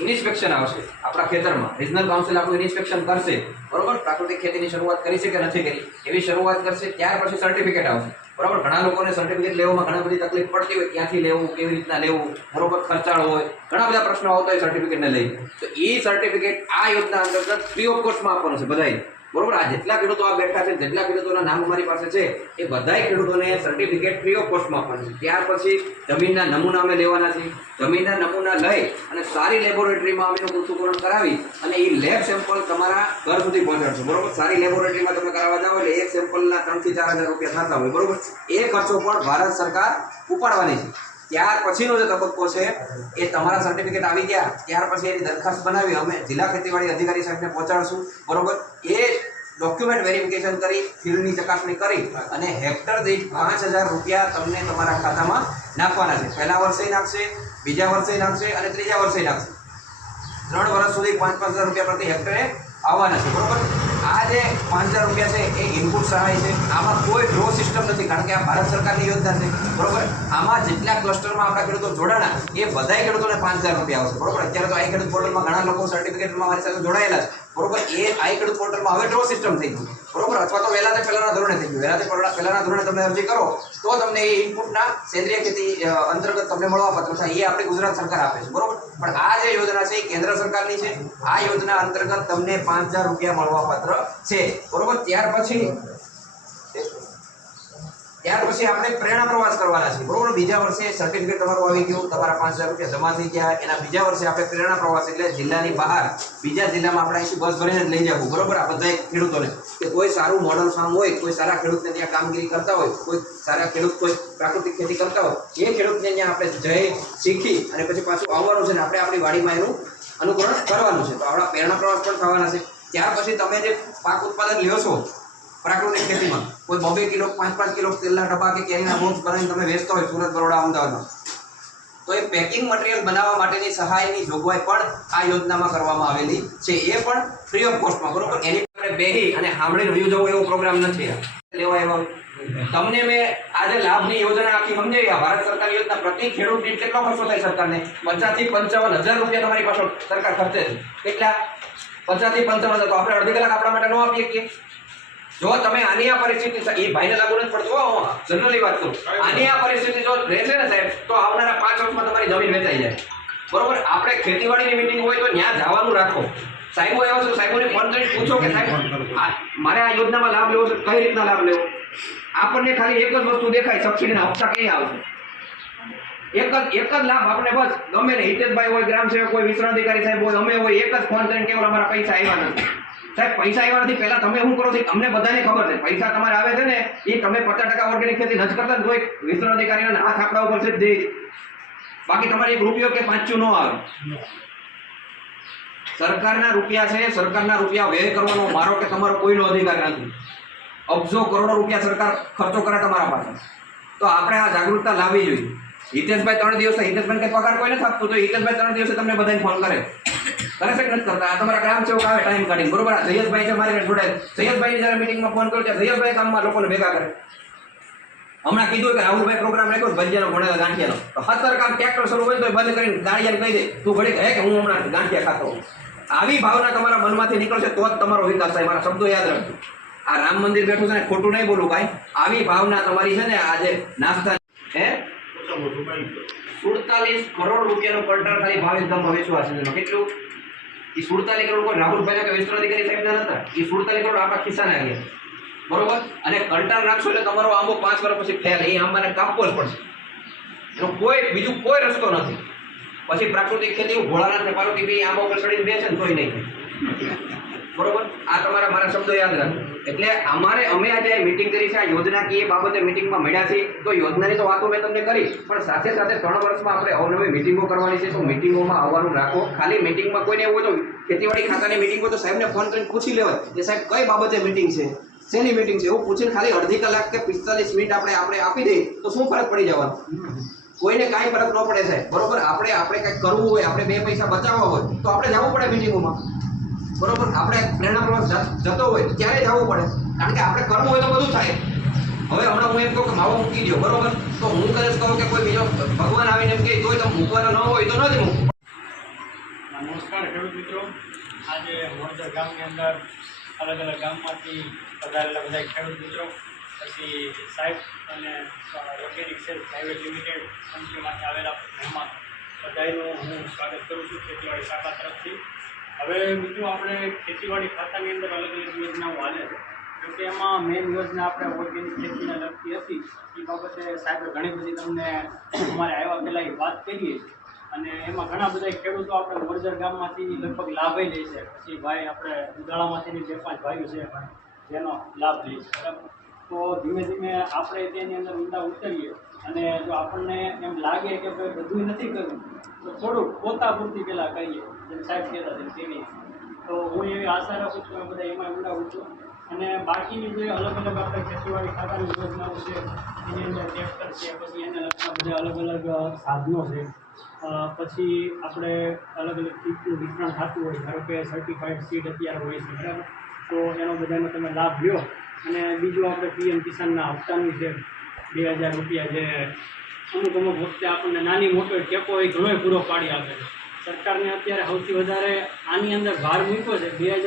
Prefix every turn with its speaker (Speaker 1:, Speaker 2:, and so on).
Speaker 1: Inspection આવશે. આપણા ખેતરમાં રિજનલ કાઉન્સિલ આપણું ઇન્સ્પેક્શન કરશે. બરોબર? પ્રાકૃતિક ખેતીની શરૂઆત કરી છે કે નથી કરી? એવી શરૂઆત કરશે, ત્યાર પછી સર્ટિફિકેટ આવશે. બરોબર? ઘણા લોકોને સર્ટિફિકેટ લેવામાં ઘણી બધી તકલીફ પડતી હોય. ક્યાંથી લેવું, કેવી રીતના લેવું, બરોબર? ખર્ચાળ હોય. ઘણા બધા પ્રશ્નો આવતા હોય સર્ટિફિકેટને લઈ તો એ સર્ટિફિકેટ આ યોજના અંતર્ગત ફ્રી ઓફ કોસ્ટમાં આપવાનું છે બધાય બરોબર? આ જેટલા ખેડૂતો આ બેઠા છે, જેટલા ખેડૂતોના નામ અમારી પાસે છે, એ બધાય ખેડૂતોને સર્ટિફિકેટ ફ્રી ઓફ કોસ્ટમાં આપવાનું છે. ત્યાર પછી જમીનના નમૂના અમે લેવાના છે જમીનના નમૂના લઈ અને સારી લેબોરેટરીમાં અમે એનું કરાવી અને એ લેબ સેમ્પલ તમારા ઘર સુધી પહોંચાડશું. બરોબર? સારી લેબોરેટરીમાં તમે કરાવવા જાઓ એટલે એક સેમ્પલના ત્રણથી ચાર હજાર રૂપિયા થતા હોય. બરોબર? એ ખર્ચો પણ ભારત સરકાર ઉપાડવાની છે. ત્યાર પછીનો જે તબક્કો છે, એ તમારા સર્ટિફિકેટ આવી ગયા. ત્યાર પછી એની દરખાસ્ત બનાવી અમે જિલ્લા ખેતીવાડી અધિકારી સાહેબને પહોંચાડશું. બરોબર? એ ડોક્યુમેન્ટ વેરિફિકેશન કરી, ફીલ્ડની ચકાસણી કરી અને હેક્ટર દીઠ પાંચ હજાર રૂપિયા તમને તમારા ખાતામાં નાખવાના છે. પહેલા વર્ષે નાખશે, બીજા વર્ષે નાખશે અને ત્રીજા વર્ષે નાખશે. ત્રણ વર્ષ સુધી પાંચ પાંચ હજાર રૂપિયા પ્રતિ હેક્ટરે આવવાના છે. બરોબર? આ જે પાંચ હજાર રૂપિયા છે, એ ઇનપુટ સહાય છે. આમાં કોઈ ડ્રો સિસ્ટમ નથી, કારણ કે આ ભારત સરકારની યોજના છે. બરોબર? આમાં જેટલા ક્લસ્ટરમાં આપણા ખેડૂતો જોડાણા, એ બધા ખેડૂતોને પાંચ હજાર રૂપિયા આવશે. બરોબર? અત્યારે તો આ ખેડૂત પોર્ટલમાં ઘણા લોકો સર્ટિફિકેટમાં મારી સાથે જોડાયેલા છે. બરોબર, એ આઈ ખેડૂત પોર્ટલમાં હવે ડ્રો સિસ્ટમ થઈ ગયું. બરોબર, અથવા તો વહેલા તે પહેલાના ધોરણે થઈ ગયું. વહેલા તે પહેલા- પહેલાના ધોરણે તમે અરજી કરો, તો તમને એ ઇનપુટના સેન્દ્રિય ખેતી અંતર્ગત તમને મળવાપત્ર થાય. એ આપણે ગુજરાત સરકાર આપે છે, બરોબર? પણ આ જે યોજના છે, એ કેન્દ્ર સરકારની છે. આ યોજના અંતર્ગત તમને પાંચ હજાર રૂપિયા મળવા પત્ર છે, બરોબર? ત્યાર પછી ત્યાર પછી આપણે પ્રેરણા પ્રવાસ કરવાના છે બરોબર? બીજા વર્ષે સર્ટિફિકેટ તમારું આવી ગયું. તમારા પાંચ હજાર રૂપિયા જમા થઈ ગયા. એના બીજા વર્ષે આપણે પ્રેરણા પ્રવાસ એટલે જિલ્લાની બહાર, બીજા જિલ્લામાં આપણે અહીંથી બસ ભરીને લઈ જવું. બરોબર? આ બધા ખેડૂતોને. કે કોઈ સારું મોડલ ફાર્મ હોય, કોઈ સારા ખેડૂતને ત્યાં કામગીરી કરતા હોય, કોઈ સારા ખેડૂત કોઈ પ્રાકૃતિક ખેતી કરતા હોય, એ ખેડૂતને ત્યાં આપણે જઈ શીખી અને પછી પાછું આવવાનું છે ને આપણે આપણી વાડીમાં એનું અનુકરણ કરવાનું છે. તો આપણા પ્રેરણા પ્રવાસ પણ થવાના છે. ત્યાર પછી તમે જે પાક ઉત્પાદન લ્યો છો પ્રાકૃતિક ખેતીમાં કોઈ બબે કિલો, પાંચ પાંચ કિલો તેલના ડબ્બા કે કેરીના બોક્સ બનાવીને તમે વેચતા હોય સુરત બરોડા, અમદાવાદમાં. તો એ પેકિંગ મટીરિયલ બનાવવા માટેની સહાયની જોગવાઈ પણ આ યોજનામાં કરવામાં આવેલી છે. એ પણ ફ્રી ઓફ કોસ્ટમાં બરોબર? એની આપણે બેહી અને સાંભળીને વ્યૂ જવું, એવો પ્રોગ્રામ નથી લેવા એવા. તમને મેં આજે લાભની યોજના આખી સમજાવી ભારત સરકારની યોજના પ્રતિ ખેડૂત દીઠ કેટલો ખર્ચો થાય સરકારને? પચાસથી પંચાવન હજાર રૂપિયા તમારી પાસે સરકાર ખર્ચે છે. કેટલા? પચાસથી પંચાવન હજાર. તો આપણે અડધી કલાક આપણા માટે ન આપીએ કે જો તમે આની આ પરિસ્થિતિ એ ભાઈને લાગુ નથી પડતું હો જનરલી વાત કરું. આની આ પરિસ્થિતિ જો રહેશે ને સાહેબ તો આવનારા પાંચ વર્ષમાં તમારી જમીન વેચાઈ જાય. બરોબર? આપણે ખેતીવાડીની મીટિંગ હોય તો ત્યાં જવાનું રાખો. સાહેબો એવા છે સાહેબોને ફોન કરીને પૂછો કે સાહેબ આ- મારે આ યોજનામાં લાભ લેવો છે કઈ રીતના લાભ લેવો? આપણને ખાલી એક જ વસ્તુ દેખાય સબસિડીના હપ્તા કઈ આવશે? એક જ એક જ લાભ આપણે બસ. ગમે ને હિતેશભાઈ હોય ગ્રામ સેવક હોય વિસ્તરણ અધિકારી સાહેબ હોય અમે હોય એક જ ફોન કરીને કેવળ અમારા પૈસા આવ્યા નથી. સાહેબ, પૈસા આવ્યા નથી પહેલા તમે શું કરો છો? તમને બધાને ખબર છે. પૈસા તમારે આવે છે ને, એ તમે પચાસ ટકા ઓર્ગેનિક ખેતી નથી કરતા ને તોય વિસ્તરણ અધિકારીઓને હાથ આપણા ઉપર છે દે બાકી તમારે એક રૂપિયો કે પાંચું ન આવે. સરકારના રૂપિયા છે, સરકારના રૂપિયા વ્યય કરવાનો મારો કે તમારો કોઈનો અધિકાર નથી. અબજો કરોડો રૂપિયા સરકાર ખર્ચો કરે તમારા પાસે. તો આપણે આ જાગૃતતા લાવવી જોઈએ. હિતેશભાઈ ત્રણ દિવસે હિતેશભાઈ કંઈ પગાર કોઈ નથી આપતું, તો હિતેશભાઈ ત્રણ દિવસે તમને બધાને ફોન કરે. કરે છે નથી કરતા. તમારા ગ્રામ સેવક આવે ટાઈમ કાઢી બરોબર? આ જયેશભાઈ છે મારી જોડાય જયેશભાઈની જયારે મિટિંગમાં ફોન કર્યો છે જયેશભાઈ કામમાં લોકોને ભેગા કરે. હમણાં કીધું કે રાહુલભાઈ પ્રોગ્રામ રાખ્યો ભજીયાનો ભણેલા ગાંઠિયાનો. તો હતર કામ ટ્રેક્ટર શરૂ હોય તો બંધ કરીને દાળિયાને કહી દે તું ઘડી કહે કે હું હમણાં ગાંઠિયા ખાતો આવી ભાવના તમારા મનમાંથી નીકળશે તો જ તમારો વિકાસ થાય. મારા શબ્દો યાદ રાખજો. આ રામ મંદિર બેઠું છે ને ખોટું નહીં બોલું ભાઈ આવી ભાવના તમારી છે ને આજે નાસ્તા હે? સુડતાલીસ કરોડ રૂપિયાનો કલ્ટર ખાલી ભાવેશ હવે શું છે. કેટલું? એ સુડતાલીસ કરોડ કોઈ રાહુલભાઈ કે વિસ્તરણ અધિકારી સાહેબના નતા. એ સુડતાલીસ કરોડ આપણા ખિસ્સાના આવ્યા બરોબર? અને કંટાળ નાખશો એટલે તમારો આંબો પાંચ વર્ષ પછી ફેલ. એ આંબાને કાપવો જ પડશે. એનો કોઈ, બીજું કોઈ રસ્તો નથી. પછી પ્રાકૃતિક ખેતી ભોળાનાથ ને પાર્વતી ભાઈ આંબો ઉપર ચડીને બેસે ને તોય નહીં. બરોબર? આ તમારા મારા શબ્દો યાદ રાખો એટલે અમારે, અમે આજે મિટિંગ કરી છે, આ યોજનાકીય બાબતે મિટિંગમાં મળ્યા છે તો યોજનાની તો વાતો મેં તમને કરી પણ સાથે સાથે ત્રણ વર્ષમાં આપણે અવનવી મિટિંગો કરવાની છે. તો મિટિંગોમાં આવવાનું રાખો. ખાલી મિટિંગમાં કોઈને એવું તો ખેતીવાડી ખાતાની મીટિંગ તો સાહેબને ફોન કરીને પૂછી લેવાય કે સાહેબ, કઈ બાબતે મિટિંગ છે? શેની મિટિંગ છે? એવું પૂછીને ખાલી અડધી કલાક કે પિસ્તાલીસ મિનિટ આપણે આપણે આપી દઈએ, તો શું ફરક પડી જવાનું? કોઈને કાંઈ ફરક ન પડે સાહેબ, બરોબર? આપણે આપણે કંઈક કરવું હોય, આપણે બે પૈસા બચાવવા હોય, તો આપણે જવું પડે મીટિંગોમાં બરોબર? આપણે પ્રેરણા પ્રવાસ જતો હોય ત્યારે જવું પડે. કારણ કે આપણે કરવું હોય તો બધું થાય. હવે હમણાં હું એમ કહું કે માવો મૂકી દો બરોબર? તો હું કદાચ કહું કે કોઈ બીજો ભગવાન આવીને એમ કહે, તોય તમે મૂકવાના ન હોય તો નથી મૂકવું
Speaker 2: ખેડૂત મિત્રો. આજે મોરજર ગામની અંદર અલગ અલગ ગામમાંથી પધારેલા બધા ખેડૂત મિત્રો, પછી સાહેબ અને ઓર્ગેનિક સેલ પ્રાઇવેટ લિમિટેડ કંપનીમાંથી આવેલા મહેમાન બધાનું હું સ્વાગત કરું છું ખેતીવાડી શાખા તરફથી. હવે બીજું આપણે ખેતીવાડી ખાતાની અંદર અલગ અલગ યોજનાઓ હાલે છે. જોકે એમાં મેઇન યોજના આપણે ઓર્ગેનિક ખેતીને લગતી હતી. એ બાબતે સાહેબ ઘણી બધી તમને અમારે આવ્યા પહેલાં વાત કરીએ અને એમાં ઘણા બધા ખેડૂતો આપણે મોરજર ગામમાંથી લગભગ લાભ લે છે. પછી ભાઈ આપણે ઉદાળામાંથી બે પાંચ ભાઈઓ છે જેનો લાભ લે છે. બરાબર? તો ધીમે ધીમે આપણે તેની અંદર ઊંડા ઉતરીએ. અને જો આપણને એમ લાગે કે ભાઈ બધું નથી કરવું તો થોડુંક પોતા પૂરતી પહેલાં કરીએ જેમ સાહેબ કહેતા તેમ તેવી તો હું એવી આશા રાખું છું બધા એમાં ઉડાવું છું. અને બાકીની જે અલગ અલગ આપણે ખેતીવાડી ખાતાની યોજનાઓ છે, એની અંદર ટ્રેક્ટર છે, પછી એને લગતા બધા અલગ અલગ સાધનો છે. પછી આપણે અલગ અલગ કીટનું વિતરણ થતું હોય, ધારો કે સર્ટિફાઈડ સીડ અત્યારે હોય છે, બરાબર? તો એનો બધાનો તમે લાભ લ્યો. અને બીજું આપણે પીએમ કિસાનના હપ્તાનું છે બે હજાર રૂપિયા જે અમુક અમુક વખતે આપણને નાની મોટો ટેકો એ ઘણોય પૂરો પાડી આપે છે. સરકારને અત્યારે સૌથી વધારે આની અંદર ભાર મૂક્યો છે. બે હજાર